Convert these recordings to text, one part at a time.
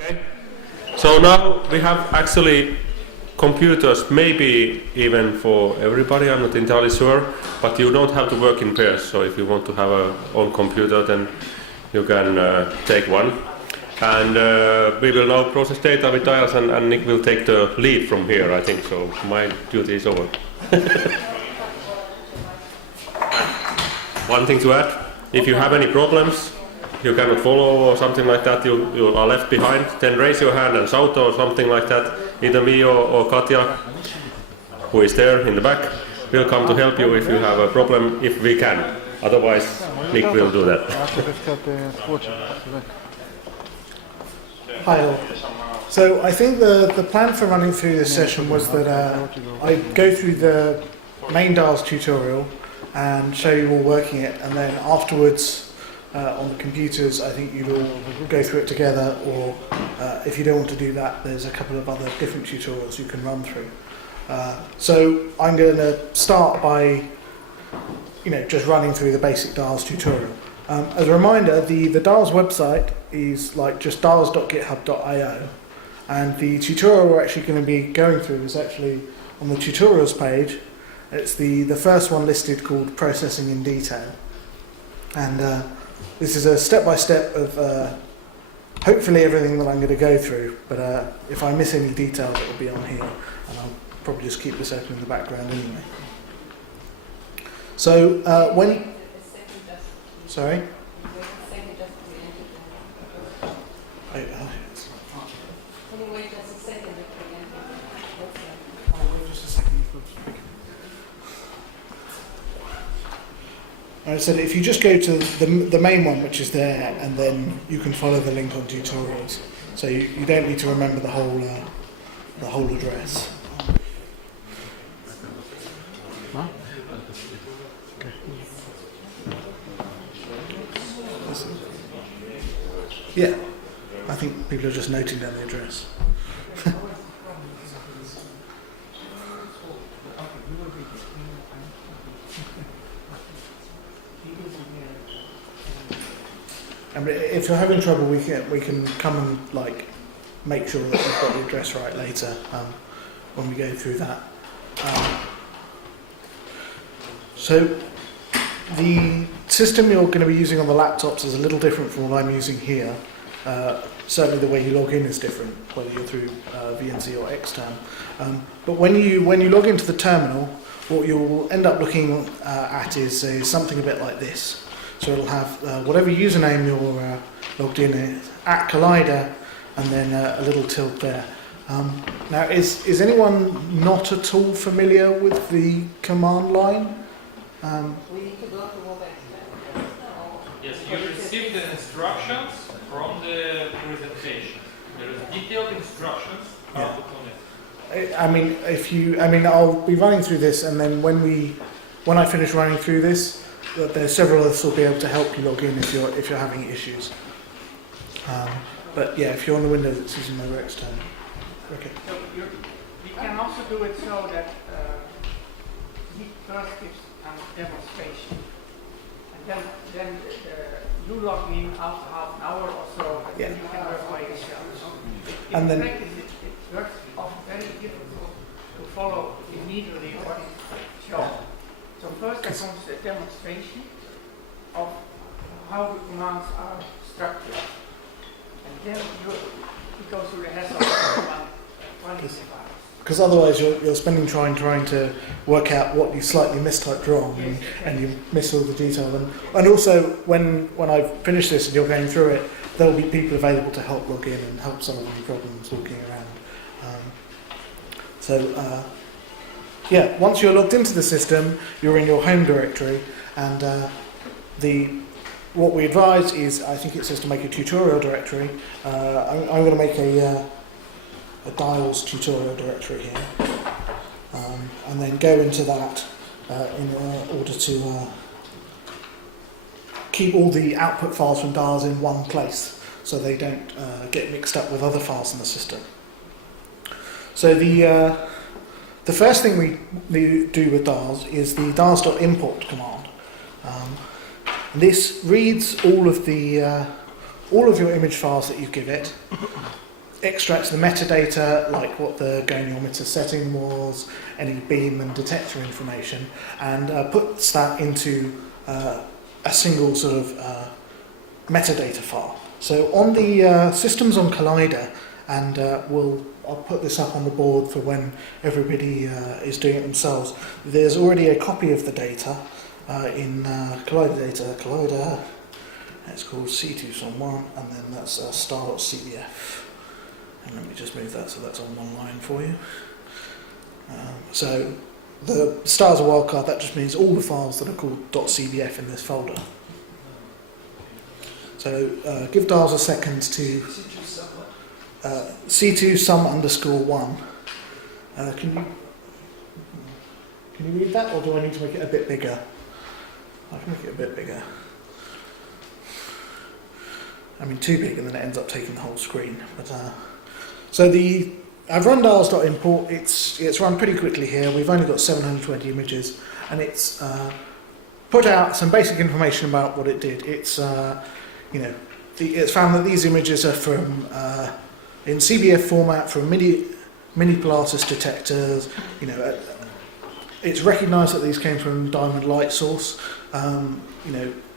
Okay, so now we have actually computers, maybe even for everybody, I'm not entirely sure, but you don't have to work in pairs, so if you want to have a own computer, then you can take one. And we will now process data with DIALS, and Nick will take the lead from here, I think, so my duty is over. One thing to add, if you have any problems, you cannot follow or something like that, you are left behind, then raise your hand and shout or something like that. Either me or Katja, who is there in the back, will come to help you if you have a problem, if we can. Otherwise, Nick will do that. Hi all. So I think the plan for running through this session was that I'd go through the main DIALS tutorial and show you all working it, and then afterwards on the computers, I think you'd all go through it together, or if you don't want to do that, there's a couple of other different tutorials you can run through. So I'm going to start by, just running through the basic DIALS tutorial. As a reminder, the DIALS website is like just dials.github.io, and the tutorial we're actually going to be going through is actually on the tutorials page. It's the first one listed, called Processing in Detail, and this is a step-by-step of hopefully everything that I'm going to go through, but if I miss any details, it will be on here, and I'll probably just keep this open in the background anyway. So Sorry? I said if you just go to the main one, which is there, and then you can follow the link on tutorials. So you don't need to remember the whole address. Huh? Okay. Yeah, I think people are just noting down the address. And if you're having trouble, we can come and make sure that we've got the address right later when we go through that. So the system you're going to be using on the laptops is a little different from what I'm using here. Certainly the way you log in is different, whether you're through VNC or extern. But when you log into the terminal, what you'll end up looking at is something a bit like this. So it'll have whatever username you're logged in at Collider, and then a little tilde there. Now, is anyone not at all familiar with the command line? We need to go to mobile. Yes, you received the instructions from the presentation. There is detailed instructions how to connect. I'll be running through this, and then when I finish running through this, there's several of us will be able to help you log in if you're having issues. But yeah, if you're on the Windows, it's using over external. Okay. So we can also do it so that he first gives a demonstration, and then you log in after half an hour or so, and then you can work by yourself. In practice, it works often very difficult to follow immediately what is shown. So first there comes a demonstration of how the commands are structured, and then you go through the hassle of one device. Because otherwise you're spending trying to work out what you slightly mistyped wrong, and you miss all the detail. And also when I finish this and you're going through it, there'll be people available to help log in and help solve any problems walking around. Yeah, once you're logged into the system, you're in your home directory, and what we advise is, I think it says to make a tutorial directory. I'm going to make a DIALS tutorial directory here, and then go into that in order to keep all the output files from DIALS in one place, so they don't get mixed up with other files in the system. So the first thing we do with DIALS is the dials.import command. This reads all of the all of your image files that you give it, extracts the metadata, like what the goniometer setting was, any beam and detector information, and puts that into a single sort of metadata file. So on the systems on Collider, and I'll put this up on the board for when everybody is doing it themselves, there's already a copy of the data in Collider data, Collider, it's called C2SOM1, and then that's star.cbf. And let me just move that so that's on one line for you. So the star's a wildcard, that just means all the files that are called .cbf in this folder. So give DIALS a second to C2SOM_1. Can you read that, or do I need to make it a bit bigger? I can make it a bit bigger. I mean, too big, and then it ends up taking the whole screen. But so I've run DIALS.import. It's run pretty quickly here. We've only got 720 images, and it's put out some basic information about what it did. It's it's found that these images are from in CBF format from mini Pilatus detectors. It's recognised that these came from diamond light source.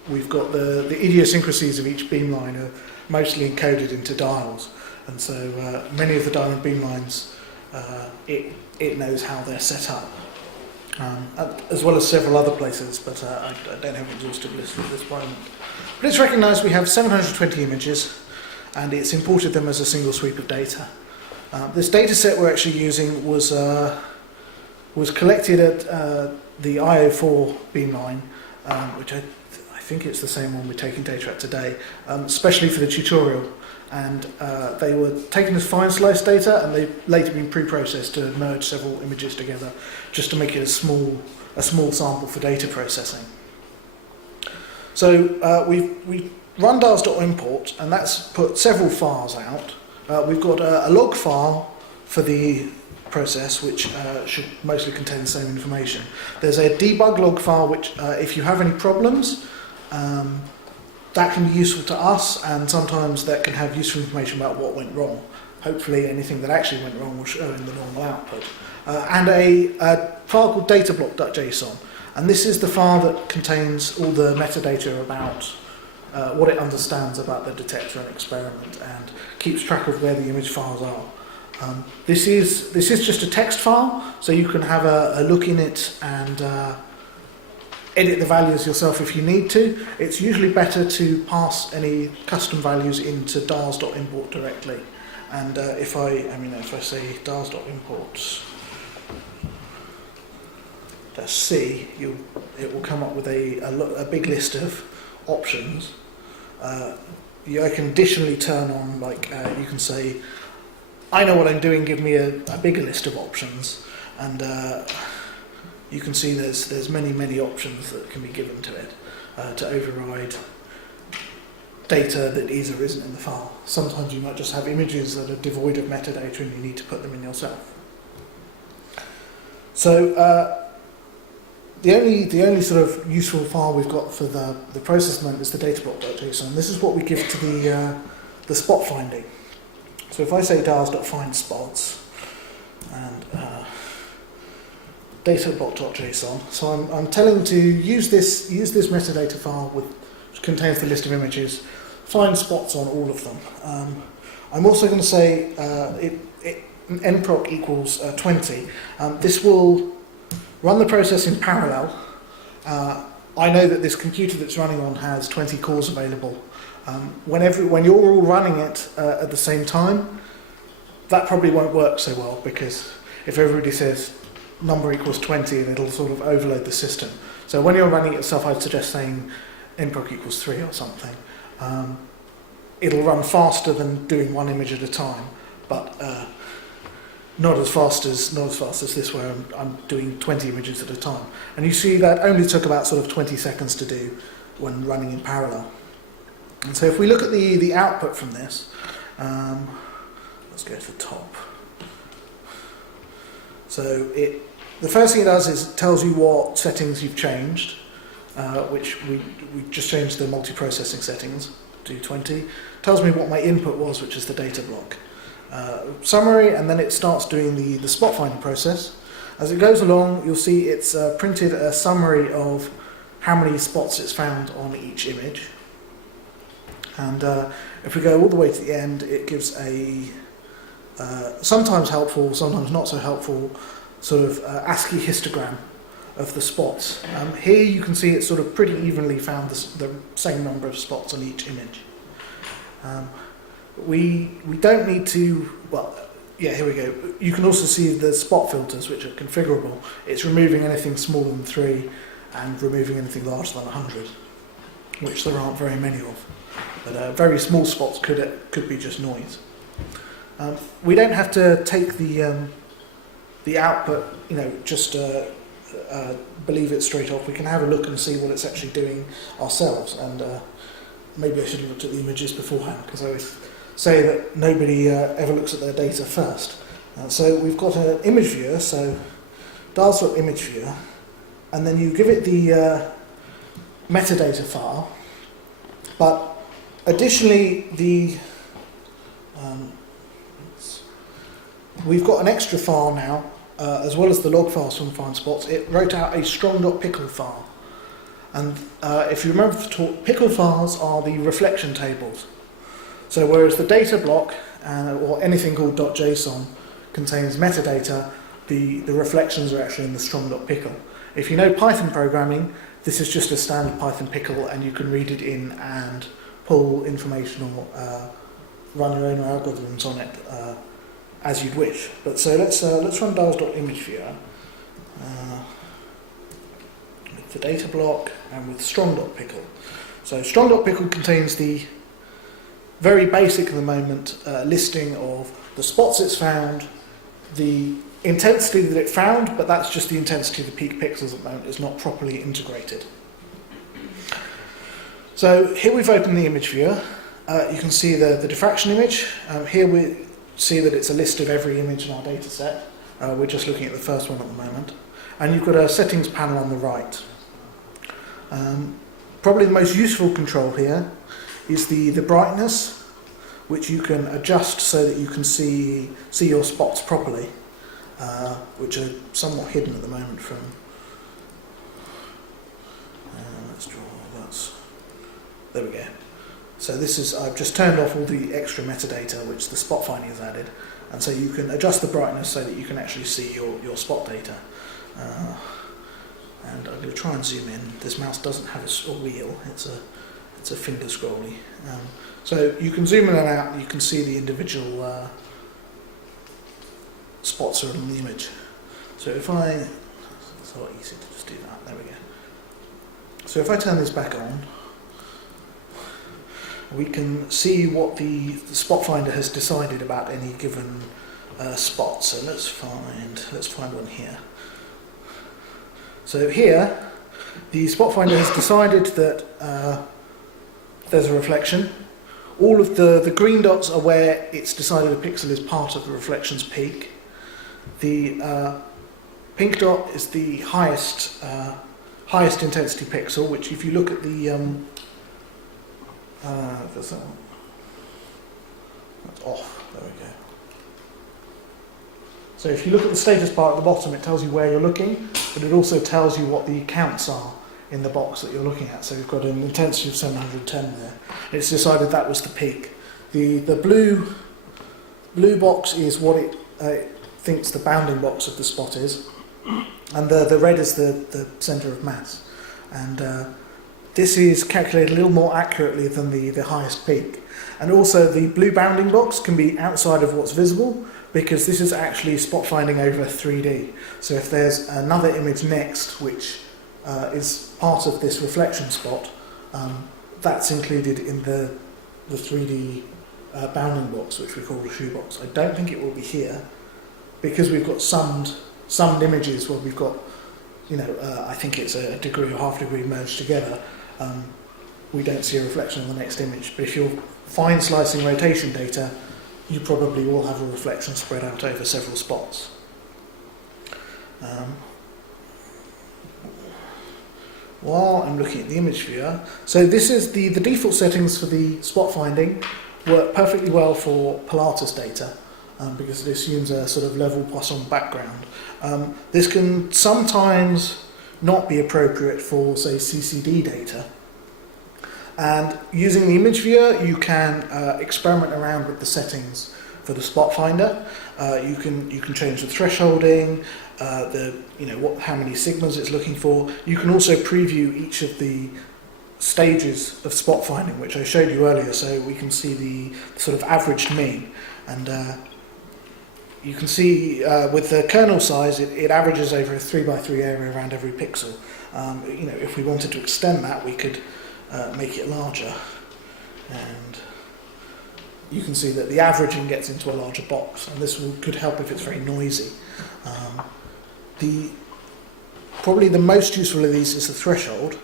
We've got the idiosyncrasies of each beamline are mostly encoded into DIALS, and so many of the diamond beamlines, it knows how they're set up, as well as several other places, but I don't have an exhaustive list at this moment. But it's recognised we have 720 images, and it's imported them as a single sweep of data. This data set we're actually using was collected at the IO4 beamline, which I think it's the same one we're taking data at today, especially for the tutorial. And they were taken as fine slice data, and they've later been pre-processed to merge several images together, just to make it a small sample for data processing. So we run DIALS.import, and that's put several files out. We've got a log file for the process, which should mostly contain the same information. There's a debug log file, which if you have any problems, that can be useful to us, and sometimes that can have useful information about what went wrong. Hopefully anything that actually went wrong will show in the normal output. And a file called datablock.json, and this is the file that contains all the metadata about what it understands about the detector and experiment, and keeps track of where the image files are. This is just a text file, so you can have a look in it and edit the values yourself if you need to. It's usually better to pass any custom values into DIALS.import directly. And if I say DIALS.import C, it will come up with a big list of options. I can additionally turn on, you can say, I know what I'm doing, give me a bigger list of options, and you can see there's many options that can be given to it to override data that is or isn't in the file. Sometimes you might just have images that are devoid of metadata and you need to put them in yourself. So the only sort of useful file we've got for the process moment is the datablock.json. This is what we give to the spot finding. So if I say DIALS.find spots and datablock.json, so I'm telling to use this metadata file which contains the list of images, find spots on all of them. I'm also going to say nproc equals 20. This will run the process in parallel. I know that this computer that's running on has 20 cores available. When you're all running it at the same time, that probably won't work so well, because if everybody says number equals 20, and it'll sort of overload the system. So when you're running it yourself, I'd suggest saying nproc equals 3 or something. It'll run faster than doing one image at a time, but not as fast as this, where I'm doing 20 images at a time. And you see that only took about sort of 20 seconds to do when running in parallel. And so if we look at the output from this, let's go to the top. So the first thing it does is it tells you what settings you've changed, which we just changed the multiprocessing settings. do 20. Tells me what my input was, which is the data block. Summary, and then it starts doing the spot finding process. As it goes along, you'll see it's printed a summary of how many spots it's found on each image. And if we go all the way to the end, it gives a sometimes helpful, sometimes not so helpful, sort of ASCII histogram of the spots. Here you can see it's sort of pretty evenly found the same number of spots on each image. We don't need to, well, yeah, here we go. You can also see the spot filters, which are configurable. It's removing anything smaller than 3 and removing anything larger than 100, which there aren't very many of. But very small spots could be just noise. We don't have to take the output, just believe it straight off. We can have a look and see what it's actually doing ourselves. And maybe I should have looked at the images beforehand, because I always say that nobody ever looks at their data first. So we've got an image viewer, so DIALS.image viewer, and then you give it the metadata file, but additionally we've got an extra file now, as well as the log files from Find Spots. It wrote out a strong.pickle file. And if you remember the talk, pickle files are the reflection tables. So whereas the data block, or anything called .json, contains metadata, the reflections are actually in the strong.pickle. If you know Python programming, this is just a standard Python pickle, and you can read it in and pull information or run your own algorithms on it as you'd wish. But so let's run DIALS.image viewer with the data block and with strong.pickle. So strong.pickle contains the very basic at the moment listing of the spots it's found, the intensity that it found, but that's just the intensity of the peak pixels at the moment. It's not properly integrated. So here we've opened the image viewer. You can see the diffraction image. Here we see that it's a list of every image in our data set. We're just looking at the first one at the moment. And you've got a settings panel on the right. Probably the most useful control here is the brightness, which you can adjust so that you can see your spots properly, which are somewhat hidden at the moment from. Let's draw that. There we go. So this is, I've just turned off all the extra metadata which the spot finding has added, and so you can adjust the brightness so that you can actually see your spot data. And I'm going to try and zoom in. This mouse doesn't have a wheel; it's a finger scrolly. So you can zoom in and out. And you can see the individual spots are on the image. So it's a lot easier to just do that. There we go. So if I turn this back on, we can see what the spot finder has decided about any given spot. So let's find one here. So here, the spot finder has decided that there's a reflection. All of the green dots are where it's decided a pixel is part of the reflection's peak. The pink dot is the highest intensity pixel, which if you look at the that's off. There we go. So if you look at the status bar at the bottom, it tells you where you're looking, but it also tells you what the counts are in the box that you're looking at. So you've got an intensity of 710 there. It's decided that was the peak. The blue box is what it thinks the bounding box of the spot is, and the red is the centre of mass. And this is calculated a little more accurately than the highest peak. And also the blue bounding box can be outside of what's visible, because this is actually spot finding over 3D. So if there's another image next which is part of this reflection spot, that's included in the 3D bounding box, which we call the shoebox. I don't think it will be here, because we've got summed images where we've got, I think it's a degree or half degree merged together. We don't see a reflection on the next image. But if you're fine slicing rotation data, you probably will have a reflection spread out over several spots. while I'm looking at the image viewer. So this is the default settings for the spot finding work perfectly well for Pilatus data because it assumes a sort of level Poisson background. This can sometimes not be appropriate for, say, CCD data. And using the image viewer, you can experiment around with the settings for the spot finder. You can change the thresholding, how many sigmas it's looking for. You can also preview each of the stages of spot finding, which I showed you earlier, so we can see the sort of averaged mean. And you can see with the kernel size, it averages over a 3x3 area around every pixel. If we wanted to extend that, we could make it larger. And you can see that the averaging gets into a larger box, and this could help if it's very noisy. Probably the most useful of these is the threshold.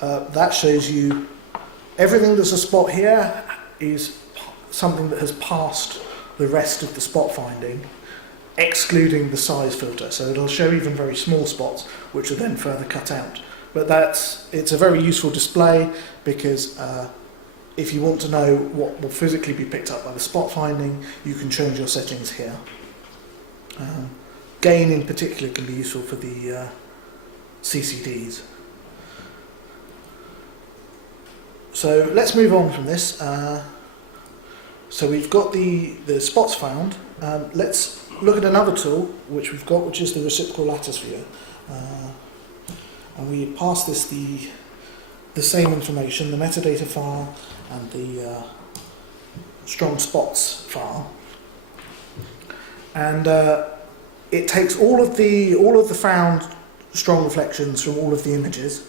That shows you everything that's a spot here is something that has passed the rest of the spot finding, excluding the size filter. So it'll show even very small spots, which are then further cut out. But it's a very useful display because if you want to know what will physically be picked up by the spot finding, you can change your settings here. Gain in particular can be useful for the CCDs. So let's move on from this. So we've got the spots found. Let's look at another tool which we've got, which is the reciprocal lattice viewer. And we pass this the same information, the metadata file and the strong spots file. And it takes all of the found strong reflections from all of the images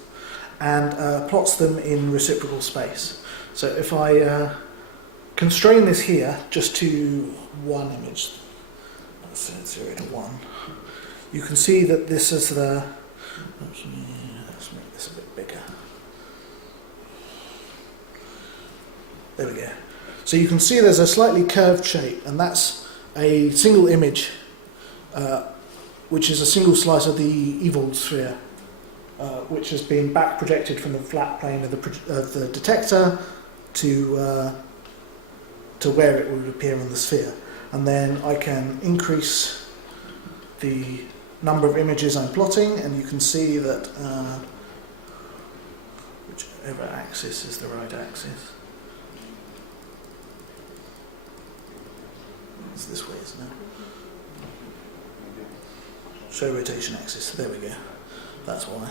and plots them in reciprocal space. So if I constrain this here just to one image, let's say 0 to 1, you can see that this is the... Let's make this a bit bigger. There we go. So you can see there's a slightly curved shape, and that's a single image, which is a single slice of the Ewald sphere, which has been back projected from the flat plane of the detector to where it would appear on the sphere. And then I can increase the number of images I'm plotting, and you can see that whichever axis is the right axis. It's this way, isn't it? Show rotation axis. There we go. That's why.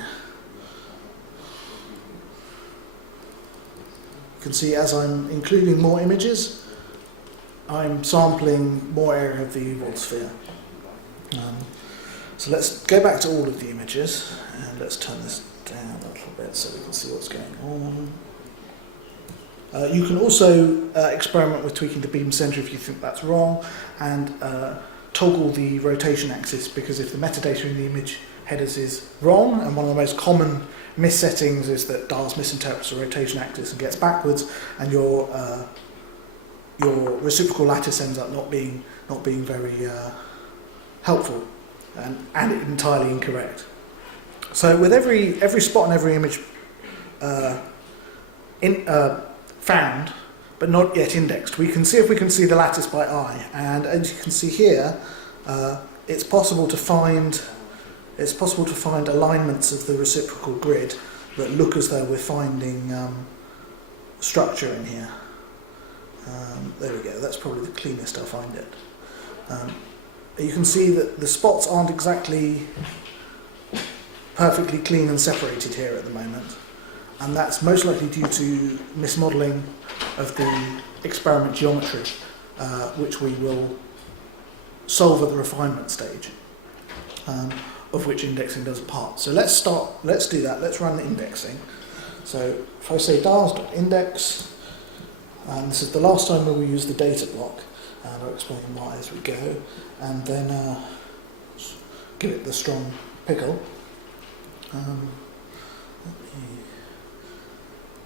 You can see as I'm including more images, I'm sampling more area of the Ewald sphere. So let's go back to all of the images, and let's turn this down a little bit so we can see what's going on. You can also experiment with tweaking the beam center if you think that's wrong, and toggle the rotation axis, because if the metadata in the image headers is wrong, and one of the most common missettings is that DIALS misinterprets the rotation axis and gets backwards, and your reciprocal lattice ends up not being very helpful and entirely incorrect. So with every spot and every image found, but not yet indexed, we can see if we can see the lattice by eye. And as you can see here, it's possible to find alignments of the reciprocal grid that look as though we're finding structure in here. There we go. That's probably the cleanest I'll find it. You can see that the spots aren't exactly perfectly clean and separated here at the moment. And that's most likely due to mismodelling of the experiment geometry, which we will solve at the refinement stage, of which indexing does a part. So let's do that. Let's run the indexing. So if I say dials.index, and this is the last time we will use the data block, and I'll explain why as we go, and then give it the strong pickle.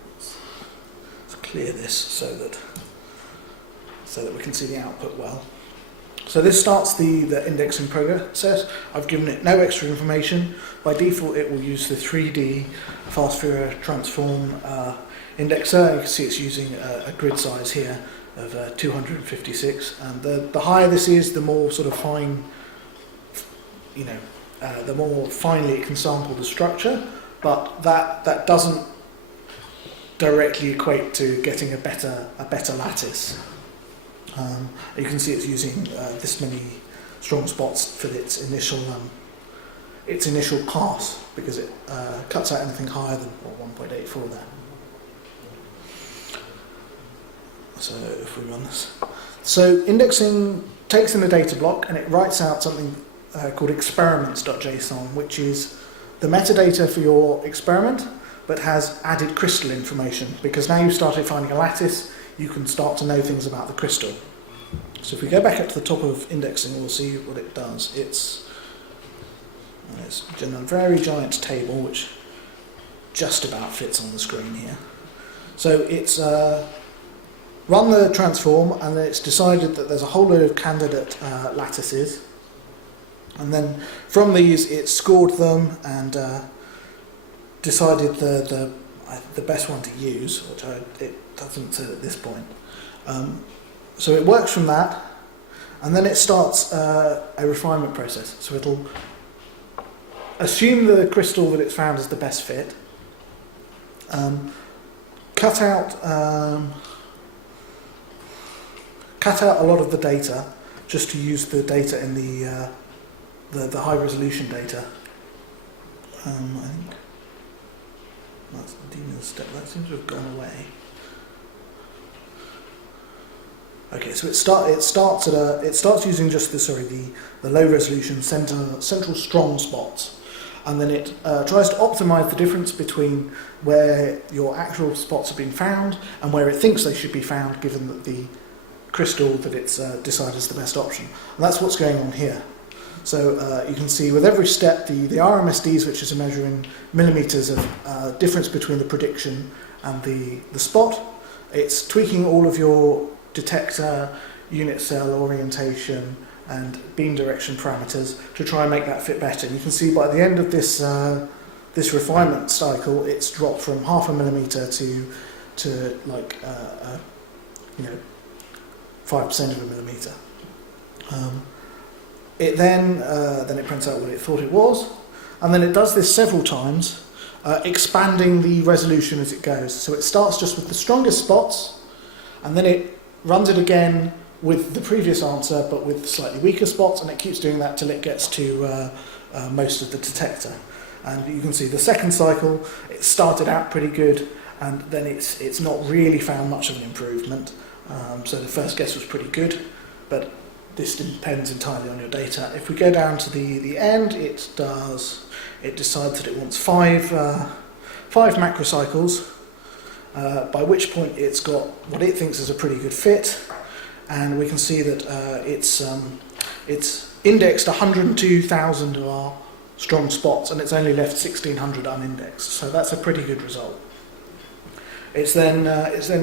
Let's clear this so that we can see the output well. So this starts the indexing process. I've given it no extra information. By default, it will use the 3D fast Fourier transform indexer. You can see it's using a grid size here of 256. And the higher this is, the more sort of fine, the more finely it can sample the structure. But that doesn't directly equate to getting a better lattice. You can see it's using this many strong spots for its initial pass, because it cuts out anything higher than 1.84 there. So if we run this, so indexing takes in a data block and it writes out something called experiments.json, which is the metadata for your experiment, but has added crystal information, because now you've started finding a lattice, you can start to know things about the crystal. So if we go back up to the top of indexing, we'll see what it does. It's in a very giant table, which just about fits on the screen here. So it's run the transform, and then it's decided that there's a whole load of candidate lattices. And then from these, it scored them and decided the best one to use, which it doesn't say at this point. So it works from that, and then it starts a refinement process. So it'll assume the crystal that it's found is the best fit, cut out a lot of the data just to use the data in the high resolution data. I think that's the demon step. That seems to have gone away. Okay, so it starts using just the low resolution central strong spots, and then it tries to optimize the difference between where your actual spots have been found and where it thinks they should be found, given that the crystal that it's decided is the best option. And that's what's going on here. So you can see with every step the RMSDs, which is measuring millimeters of difference between the prediction and the spot, it's tweaking all of your detector, unit cell orientation and beam direction parameters to try and make that fit better. And you can see by the end of this refinement cycle, it's dropped from 0.5 millimeter to 5% of a millimeter. It then it prints out what it thought it was, and then it does this several times, expanding the resolution as it goes. So it starts just with the strongest spots, and then it runs it again with the previous answer, but with slightly weaker spots, and it keeps doing that till it gets to most of the detector. And you can see the second cycle, it started out pretty good, and then it's not really found much of an improvement. So the first guess was pretty good, but this depends entirely on your data. If we go down to the end, it decides that it wants five macrocycles, by which point it's got what it thinks is a pretty good fit, and we can see that it's indexed 102,000 of our strong spots, and it's only left 1,600 unindexed. So that's a pretty good result. It's then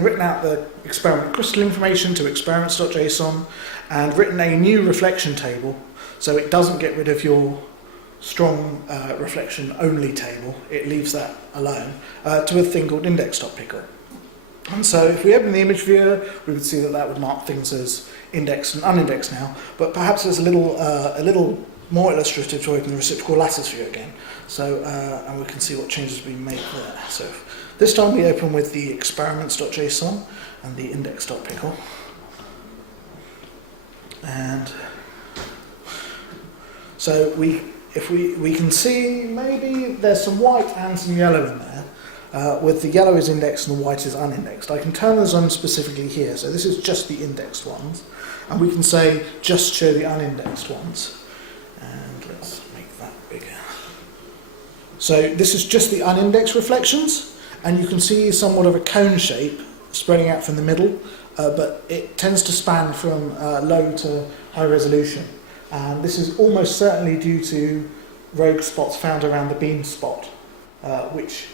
written out the experiment crystal information to experiments.json and written a new reflection table, so it doesn't get rid of your strong reflection only table, it leaves that alone, to a thing called index.pickle. And so if we open the image viewer, we would see that would mark things as indexed and unindexed now, but perhaps there's a little more illustrative to open the reciprocal lattice view again. So and we can see what changes have been made there. So this time we open with the experiments.json and the index.pickle. And so we can see maybe there's some white and some yellow in there, with the yellow is indexed and the white is unindexed. I can turn those on specifically here. So this is just the indexed ones, and we can say just show the unindexed ones. And let's make that bigger. So this is just the unindexed reflections, and you can see somewhat of a cone shape spreading out from the middle, but it tends to span from low to high resolution. And this is almost certainly due to rogue spots found around the beam spot, which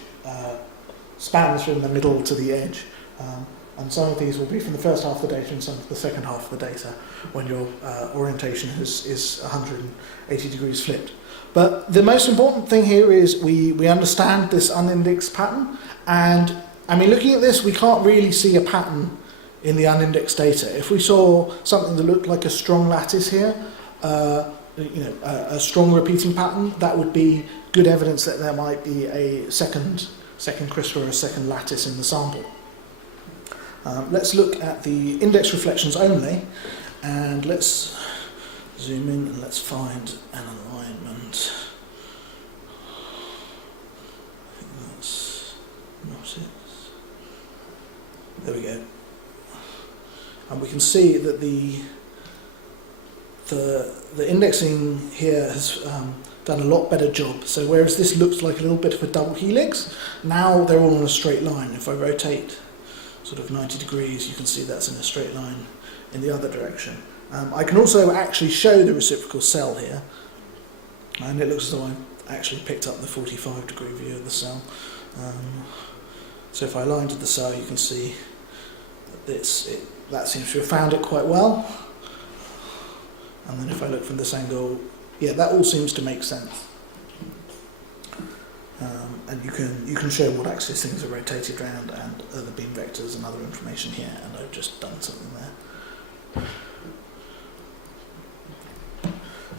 spans from the middle to the edge. and some of these will be from the first half of the data and some from the second half of the data when your orientation is 180 degrees flipped. But the most important thing here is we understand this unindexed pattern, and I mean, looking at this, we can't really see a pattern in the unindexed data. If we saw something that looked like a strong lattice here, a strong repeating pattern, that would be good evidence that there might be a second crystal or a second lattice in the sample. Let's look at the index reflections only, and let's zoom in and let's find an alignment. I think that's not it. There we go. And we can see that the indexing here has done a lot better job. So whereas this looks like a little bit of a double helix, now they're all on a straight line. If I rotate sort of 90 degrees, you can see that's in a straight line in the other direction. I can also actually show the reciprocal cell here, and it looks as though I actually picked up the 45-degree view of the cell. So if I align to the cell, you can see that that seems to have found it quite well. And then if I look from this angle, yeah, that all seems to make sense. And you can show what axis things are rotated around and other beam vectors and other information here, and I've just done something there.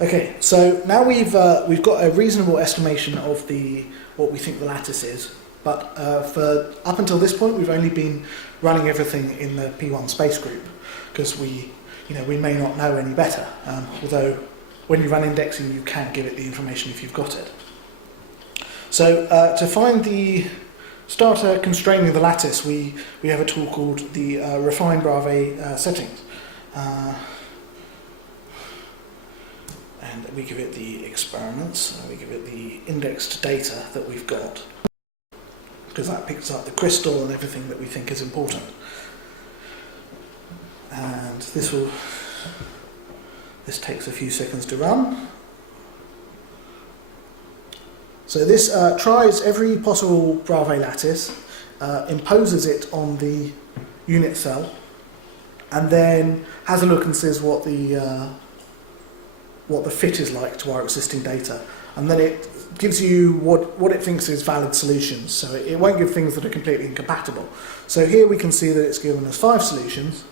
Okay, so now we've got a reasonable estimation of what we think the lattice is, but for up until this point we've only been running everything in the P1 space group because we may not know any better. Although when you run indexing, you can give it the information if you've got it. So to find the starter constraining the lattice, we have a tool called the refined Bravais settings. And we give it the experiments, and we give it the indexed data that we've got, because that picks up the crystal and everything that we think is important. And this takes a few seconds to run. So this tries every possible Bravais lattice, imposes it on the unit cell, and then has a look and says what the fit is like to our existing data, and then it gives you what it thinks is valid solutions. So it won't give things that are completely incompatible. So here we can see that it's given us 5 solutions.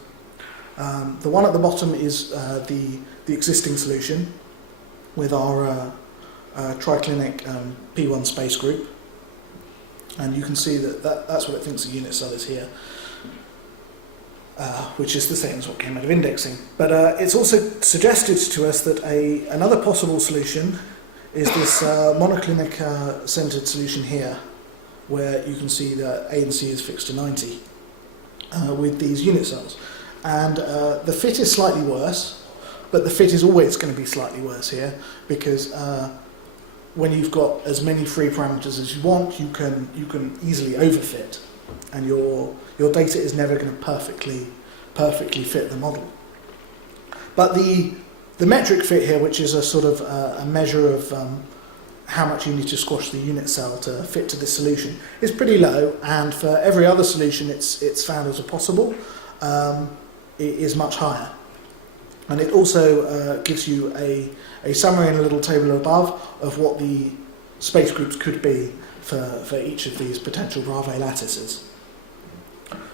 The one at the bottom is the existing solution with our triclinic P1 space group, and you can see that's what it thinks the unit cell is here. Which is the same as what came out of indexing. But it's also suggested to us that another possible solution is this monoclinic centered solution here, where you can see that A and C is fixed to 90 with these unit cells. And the fit is slightly worse, but the fit is always going to be slightly worse here, because when you've got as many free parameters as you want, you can easily overfit, and your data is never going to perfectly fit the model. But the metric fit here, which is a sort of a measure of how much you need to squash the unit cell to fit to this solution, is pretty low, and for every other solution it's found as a possible, it is much higher. And it also gives you a summary in a little table above of what the space groups could be for each of these potential Bravais lattices.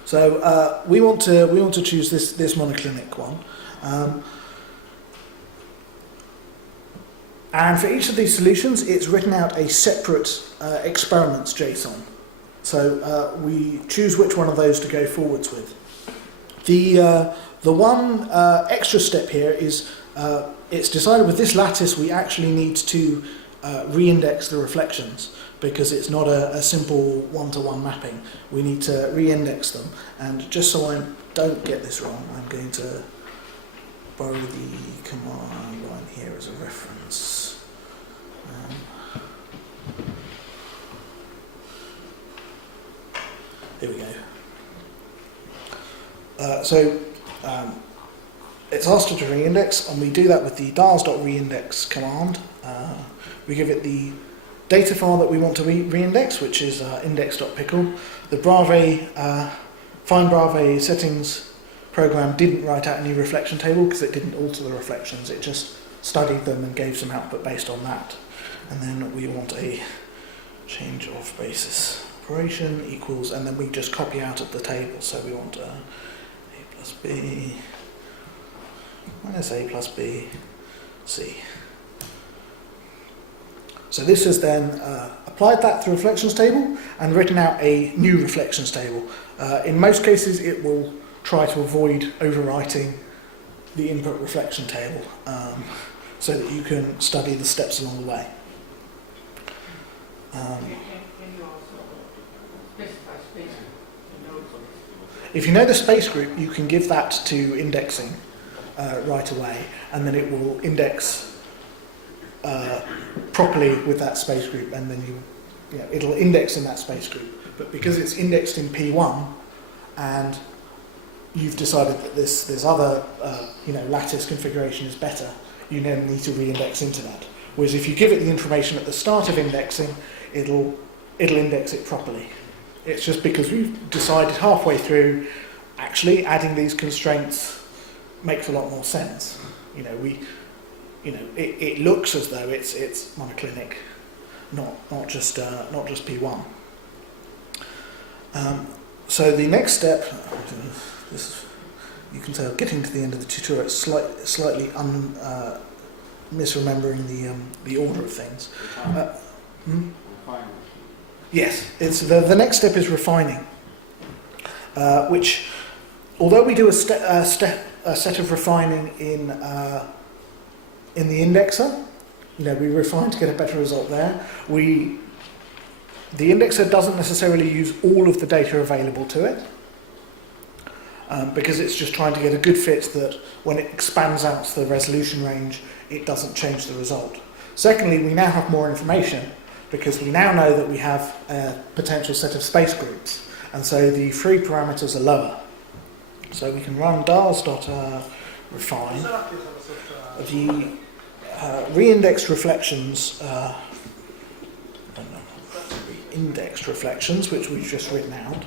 So we want to choose this monoclinic one, and for each of these solutions, it's written out a separate experiments JSON. So we choose which one of those to go forwards with. The one extra step here is it's decided with this lattice we actually need to re-index the reflections, because it's not a simple one-to-one mapping. We need to re-index them, and just so I don't get this wrong, I'm going to borrow the command line here as a reference. Here we go. It's asked us to re-index, and we do that with the DIALS.reindex command. We give it the data file that we want to re-index, which is index.pickle. The Bravais Fine Brave settings program didn't write out a new reflection table because it didn't alter the reflections, it just studied them and gave some output based on that. And then we want a change of basis operation equals, and then we just copy out of the table. So we want a plus b minus a plus b c. So this has then applied that to the reflections table and written out a new reflections table. In most cases it will try to avoid overwriting the input reflection table so that you can study the steps along the way. Can you also specify space nodes? If you know the space group, you can give that to indexing right away, and then it will index properly with that space group, and then it'll index in that space group. But because it's indexed in P1, and you've decided that this other lattice configuration is better, you then need to re-index into that. Whereas if you give it the information at the start of indexing, it'll index it properly. It's just because we've decided halfway through, actually adding these constraints makes a lot more sense. It looks as though it's monoclinic, not just P1. So the next step, you can tell getting to the end of the tutorial, it's slightly misremembering the order of things. Yes, it's the next step is refining, which, although we do a set of refining in the indexer, we refine to get a better result there. The indexer doesn't necessarily use all of the data available to it, because it's just trying to get a good fit that when it expands out the resolution range, it doesn't change the result. Secondly, we now have more information, because we now know that we have a potential set of space groups, and so the free parameters are lower. So we can run DIALS.refine. The re-indexed reflections, indexed reflections, which we've just written out,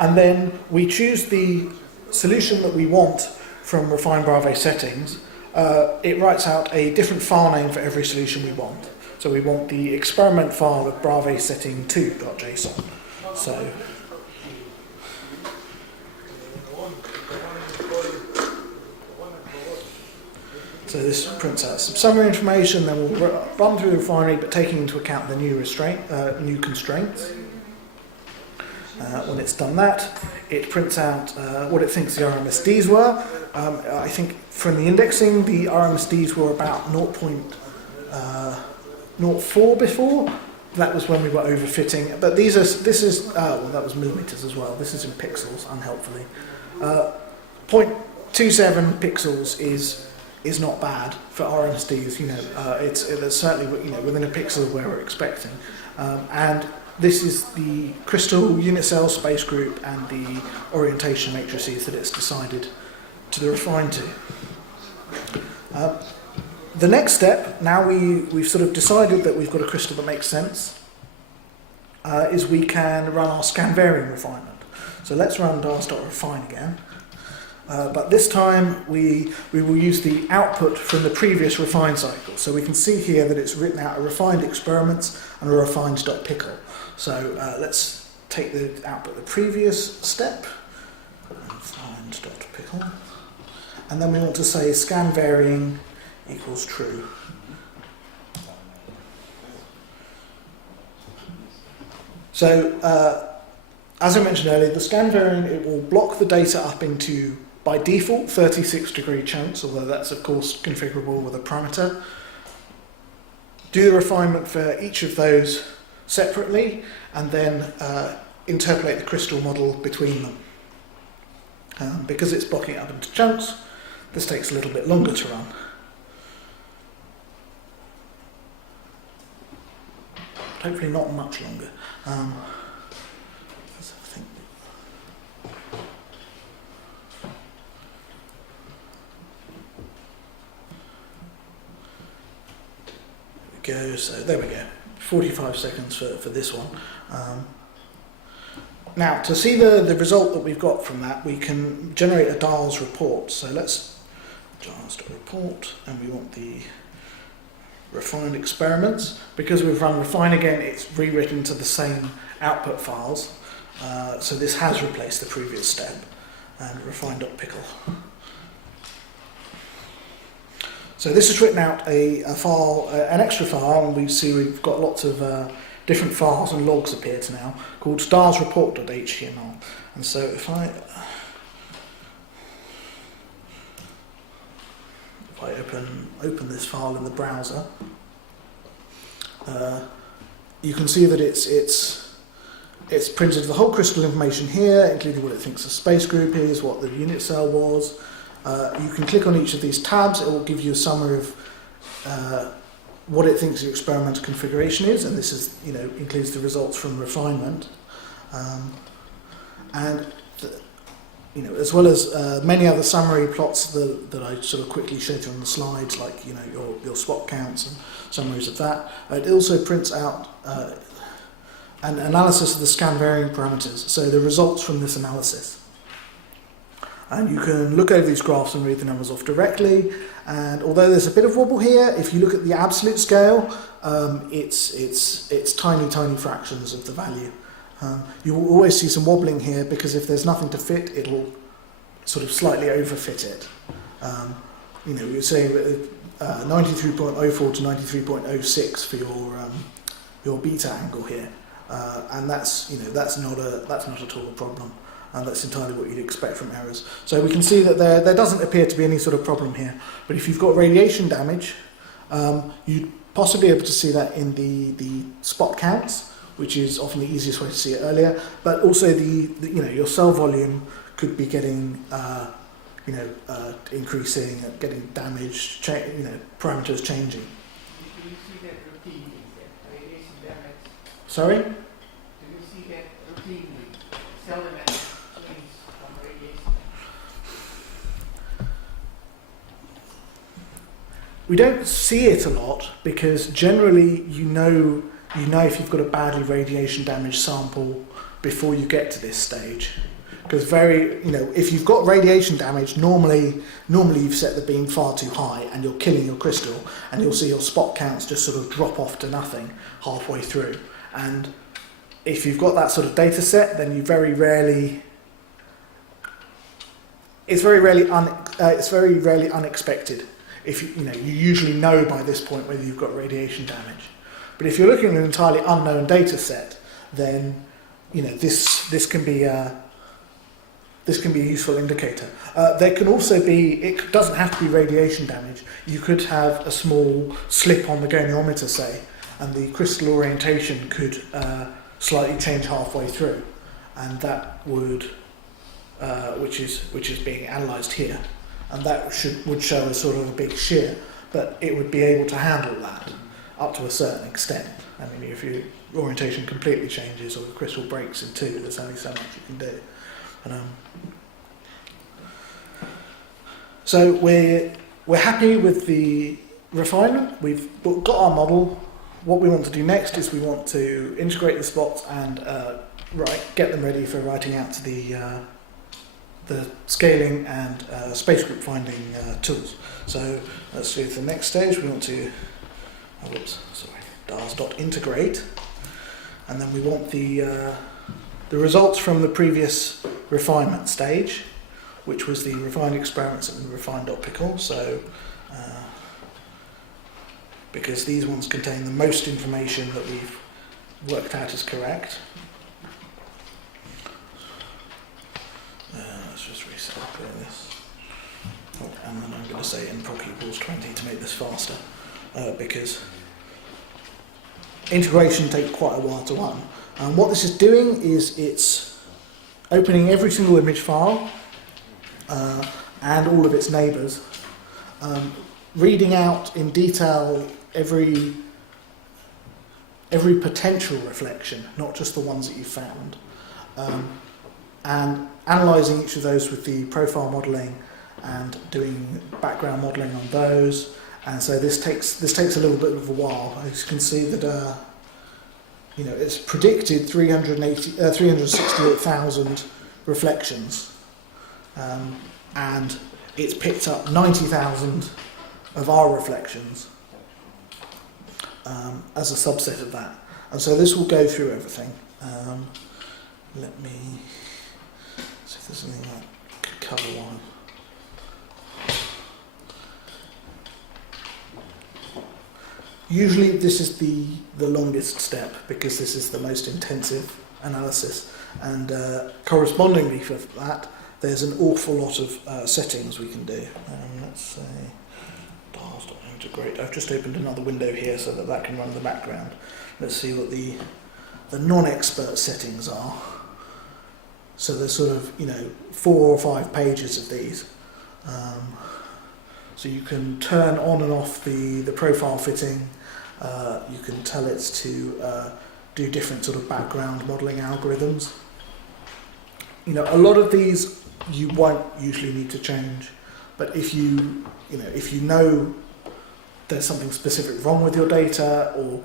and then we choose the solution that we want from Refine Brave settings. It writes out a different file name for every solution we want. So we want the experiment file of Brave setting 2.json. So this prints out some summary information, then we'll run through the refinery, but taking into account the new constraints. When it's done that, it prints out what it thinks the RMSDs were. I think from the indexing, the RMSDs were about 0.04 before. That was when we were overfitting. But that was millimeters as well. This is in pixels, unhelpfully. 0.27 pixels is not bad for RMSDs. It's certainly within a pixel of where we're expecting. And this is the crystal unit cell space group and the orientation matrices that it's decided to refine to. The next step, now we've sort of decided that we've got a crystal that makes sense, is we can run our scan varying refinement. So let's run DIALS.refine again. But this time we will use the output from the previous refine cycle. So we can see here that it's written out a refined experiments and a refined.pickle. So let's take the output of the previous step, refined.pickle, and then we want to say scan varying equals true. So as I mentioned earlier, the scan varying, it will block the data up into, by default, 36-degree chunks, although that's of course configurable with a parameter. Do the refinement for each of those separately, and then interpolate the crystal model between them. Because it's blocking it up into chunks, this takes a little bit longer to run. Hopefully not much longer. Let's have a think. There we go. So there we go. 45 seconds for this one. Now, to see the result that we've got from that, we can generate a DIALS report. So let's DIALS.report, and we want the refined experiments. Because we've run refine again, it's rewritten to the same output files. So this has replaced the previous step, and refine.pickle. So this has written out a file, an extra file, and we see we've got lots of different files and logs appeared now, called DIALSreport.html. And so if I open this file in the browser, you can see that it's printed the whole crystal information here, including what it thinks the space group is, what the unit cell was. You can click on each of these tabs, it will give you a summary of what it thinks your experimental configuration is, and this is, includes the results from refinement. As well as many other summary plots that I sort of quickly showed you on the slides, like your spot counts and summaries of that. It also prints out an analysis of the scan varying parameters, so the results from this analysis. And you can look over these graphs and read the numbers off directly. And although there's a bit of wobble here, if you look at the absolute scale, it's tiny fractions of the value. You will always see some wobbling here because if there's nothing to fit, it'll sort of slightly overfit it. You're saying 93.04 to 93.06 for your beta angle here, and that's not at all a problem. And that's entirely what you'd expect from errors. So we can see that there doesn't appear to be any sort of problem here. But if you've got radiation damage, you'd possibly be able to see that in the spot counts, which is often the easiest way to see it earlier. But also your cell volume could be getting increasing, getting damaged, parameters changing. Do you see that routinely, that radiation damage? Sorry? Do you see that routinely? Cell damage change from radiation? We don't see it a lot because generally you know if you've got a badly radiation damaged sample before you get to this stage. Because if you've got radiation damage, normally you've set the beam far too high and you're killing your crystal, and you'll see your spot counts just sort of drop off to nothing halfway through. And if you've got that sort of data set, then you very rarely. It's very rarely unexpected. If you usually know by this point whether you've got radiation damage. But if you're looking at an entirely unknown data set, then this can be a useful indicator. There can also be, it doesn't have to be radiation damage. You could have a small slip on the goniometer, say, and the crystal orientation could slightly change halfway through, and that would, which is being analysed here, and that would show a sort of a big shear, but it would be able to handle that up to a certain extent. I mean, if your orientation completely changes or the crystal breaks in two, there's only so much you can do. So we're happy with the refinement. We've got our model. What we want to do next is we want to integrate the spots and get them ready for writing out to the scaling and space group finding tools. So let's do the next stage. We want to DIALS.integrate, and then we want the results from the previous refinement stage, which was the refined experiments and refine.pickle. So because these ones contain the most information that we've worked out as correct. Let's just reset this. Oh, and then I'm going to say nproc equals 20 to make this faster, because integration takes quite a while to run. And what this is doing is it's opening every single image file and all of its neighbours, reading out in detail every potential reflection, not just the ones that you found, and analysing each of those with the profile modelling and doing background modelling on those. And so this takes a little bit of a while. As you can see that it's predicted 368,000 reflections, and it's picked up 90,000 of our reflections as a subset of that. And so this will go through everything. Let me see if there's anything I could cover one. Usually this is the longest step because this is the most intensive analysis, and correspondingly for that there's an awful lot of settings we can do. Let's say DIALS.integrate. I've just opened another window here so that can run in the background. Let's see what the non-expert settings are. So there's sort of 4 or 5 pages of these. So you can turn on and off the profile fitting. You can tell it to do different sort of background modelling algorithms. A lot of these you won't usually need to change, but if you know there's something specific wrong with your data, or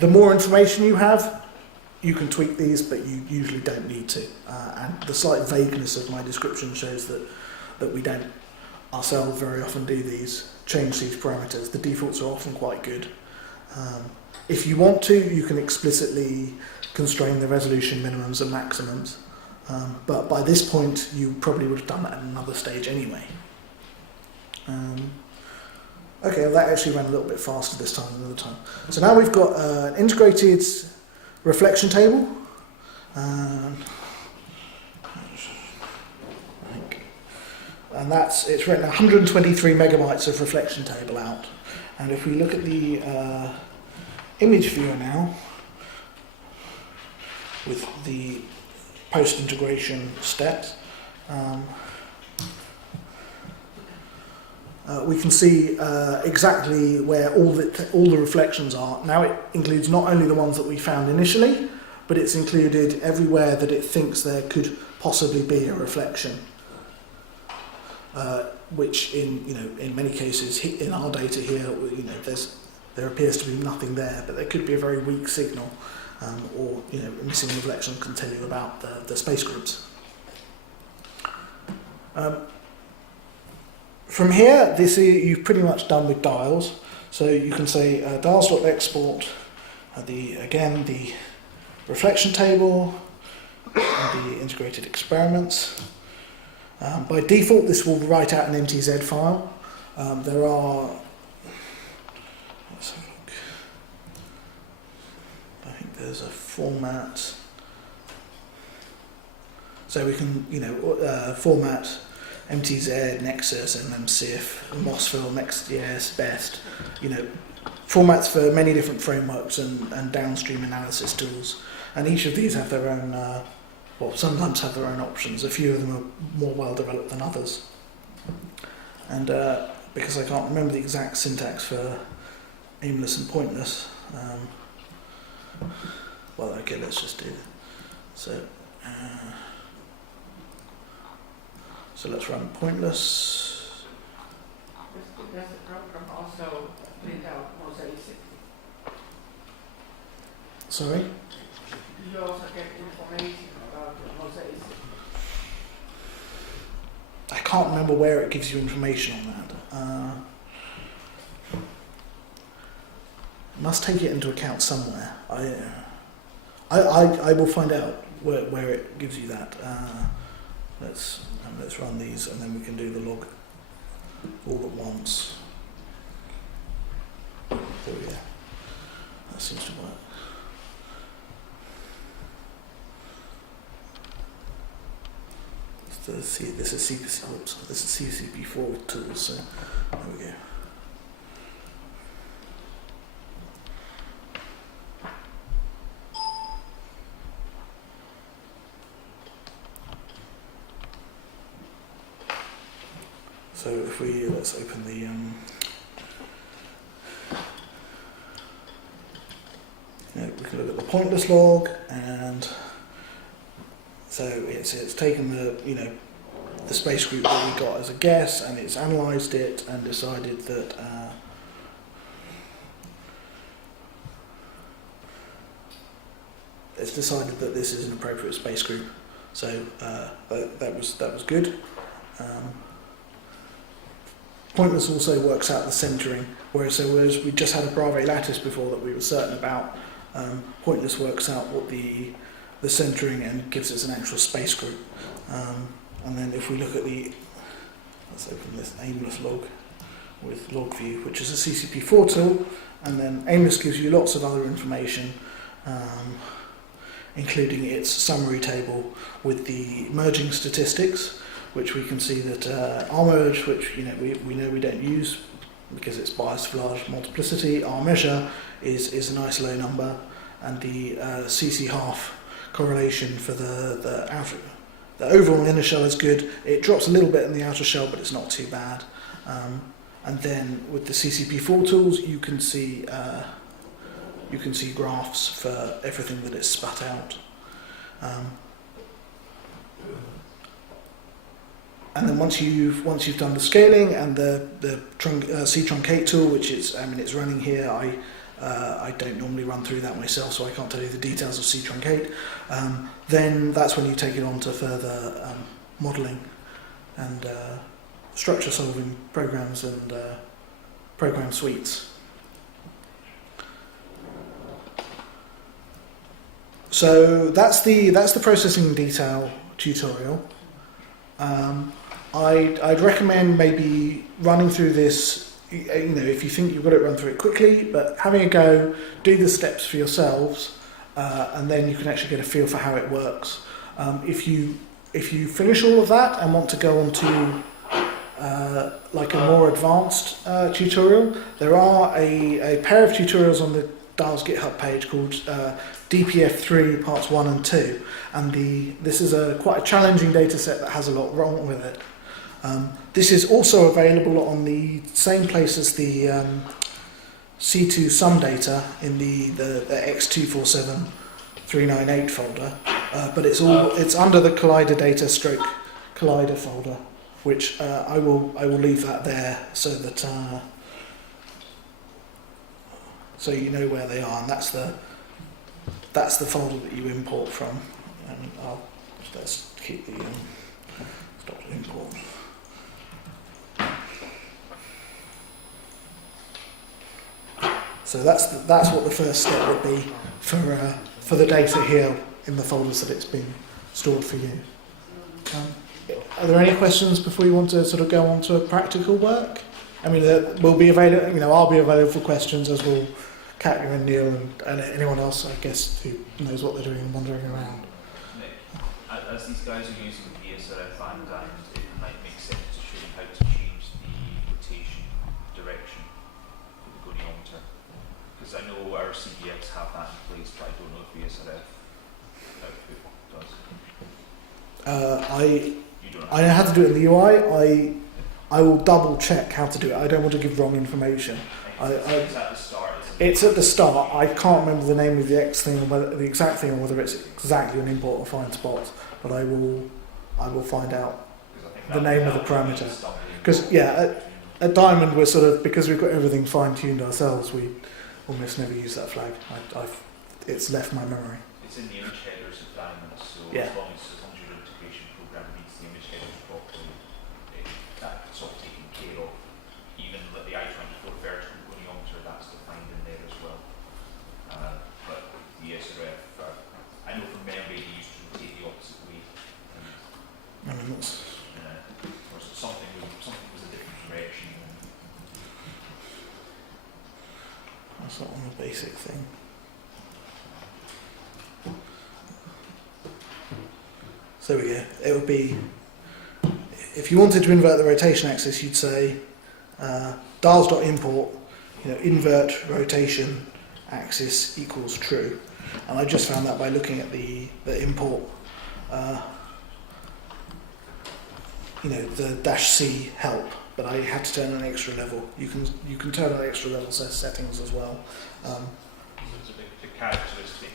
the more information you have, you can tweak these, but you usually don't need to. And the slight vagueness of my description shows that we don't ourselves very often do change these parameters. The defaults are often quite good. If you want to, you can explicitly constrain the resolution minimums and maximums, but by this point you probably would have done that at another stage anyway. Okay, well, that actually ran a little bit faster this time than the other time. So now we've got an integrated reflection table. And it's written 123 megabytes of reflection table out. And if we look at the image viewer now, with the post-integration steps, we can see exactly where all the reflections are. Now it includes not only the ones that we found initially, but it's included everywhere that it thinks there could possibly be a reflection. Which in many cases in our data here, there appears to be nothing there, but there could be a very weak signal, or missing reflection can tell you about the space groups. From here, you've pretty much done with DIALS. So you can say DIALS.export the reflection table and the integrated experiments. By default, this will write out an MTZ file. Let's have a look. I think there's a format. So we can, format MTZ, Nexus, NMSIF, MOSFIL, Next.js, BEST. Formats for many different frameworks and downstream analysis tools. And each of these have their own. Sometimes have their own options. A few of them are more well developed than others. And because I can't remember the exact syntax for aimless and pointless, okay, let's just do that. So let's run pointless. Does the program also print out mosaic? Sorry? You also get information about the mosaic. I can't remember where it gives you information on that. Must take it into account somewhere. I will find out where it gives you that. Let's run these, and then we can do the log all at once. There we go. That seems to work. This is CCP4 tools, so there we go. So if let's open the we can look at the pointless log, and so it's taken the space group that we got as a guess, and it's analysed it and decided that it's decided that this is an appropriate space group. So that was good. Pointless also works out the centering, whereas we just had a Bravais lattice before that we were certain about. Pointless works out what the centering and gives us an actual space group. And then if we look at let's open this aimless log with log view, which is a CCP4 tool, and then aimless gives you lots of other information, including its summary table with the merging statistics, which we can see that R merge, which we know we don't use because it's biased for large multiplicity. R measure is a nice low number, and the CC half correlation for the overall inner shell is good. It drops a little bit in the outer shell, but it's not too bad. And then with the CCP4 tools, you can see graphs for everything that it's spat out. And then once you've done the scaling and the C-truncate tool, which is it's running here. I don't normally run through that myself, so I can't tell you the details of C-truncate. Then that's when you take it on to further modelling and structure solving programs and program suites. So that's the processing detail tutorial. I'd recommend maybe running through this. If you think you've got it, run through it quickly, but having a go, do the steps for yourselves, and then you can actually get a feel for how it works. If you finish all of that and want to go on to like a more advanced tutorial, there are a pair of tutorials on the DIALS GitHub page called DPF3 parts 1 and 2, and this is quite a challenging data set that has a lot wrong with it. This is also available on the same place as the C2 sum data in the X247398 folder, but it's under the collider data stroke collider folder, which I will leave that there so that so you know where they are, and that's the folder that you import from. And let's keep the stop the import. So that's what the first step would be for the data here in the folders that it's been stored for you. Are there any questions before you want to sort of go on to practical work? We'll be available. I'll be available for questions, as will Katya and Neil and anyone else, I guess, who knows what they're doing and wandering around. Nick, as these guys are using DSRF and it might make sense to show them how to change the rotation direction for the goniometer. Because I know our CDX have that in place, but I don't know if VSRF output does. I know how to do it in the UI. I will double check how to do it. I don't want to give wrong information. It's at the start. It's at the start. I can't remember the name of the X thing, or the exact thing, or whether it's exactly an import or find spot. But I will find out the name of the parameter. Because at Diamond we're sort of, because we've got everything fine tuned ourselves, we almost never use that flag. It's left my memory. It's in the image headers of Diamond, so yeah. as long as your integration program reads the image headers properly, that's all taken care of. Even the I-24 vertical goniometer, that's defined in there as well. But the SRF, I know from memory they used to rotate the opposite way. Or something was a different direction. That's not on the basic thing. So there we go. It would be, if you wanted to invert the rotation axis, you'd say dials.import, invert rotation axis equals true. And I just found that by looking at the import, the -c help, but I had to turn an extra level. You can turn an extra level settings as well. It's a big characteristic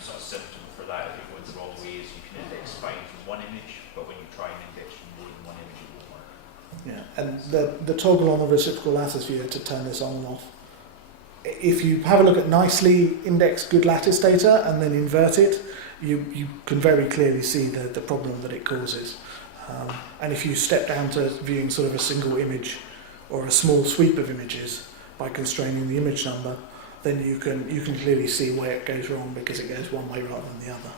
sort of symptom for that. If it goes the wrong way, is you can index fine from one image, but when you try and index from more than one image, it won't work. Yeah, and the toggle on the reciprocal lattice viewer to turn this on and off if you have a look at nicely indexed good lattice data and then invert it, you can very clearly see the problem that it causes. And if you step down to viewing sort of a single image or a small sweep of images by constraining the image number, then you can clearly see where it goes wrong because it goes one way rather than the other.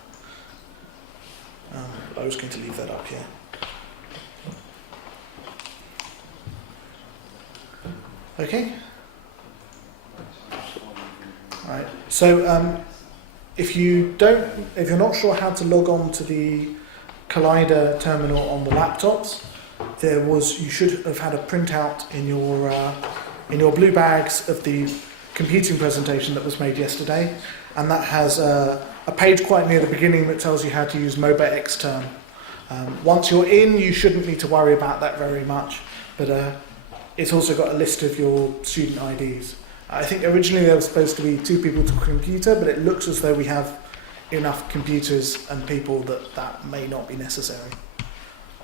I was going to leave that up here. Okay. Right. So if you're not sure how to log on to the Collider terminal on the laptops, you should have had a printout in your blue bags of the computing presentation that was made yesterday, and that has a page quite near the beginning that tells you how to use MOBA extern. Once you're in, you shouldn't need to worry about that very much, but it's also got a list of your student IDs. I think originally there was supposed to be 2 people to a computer, but it looks as though we have enough computers and people that may not be necessary.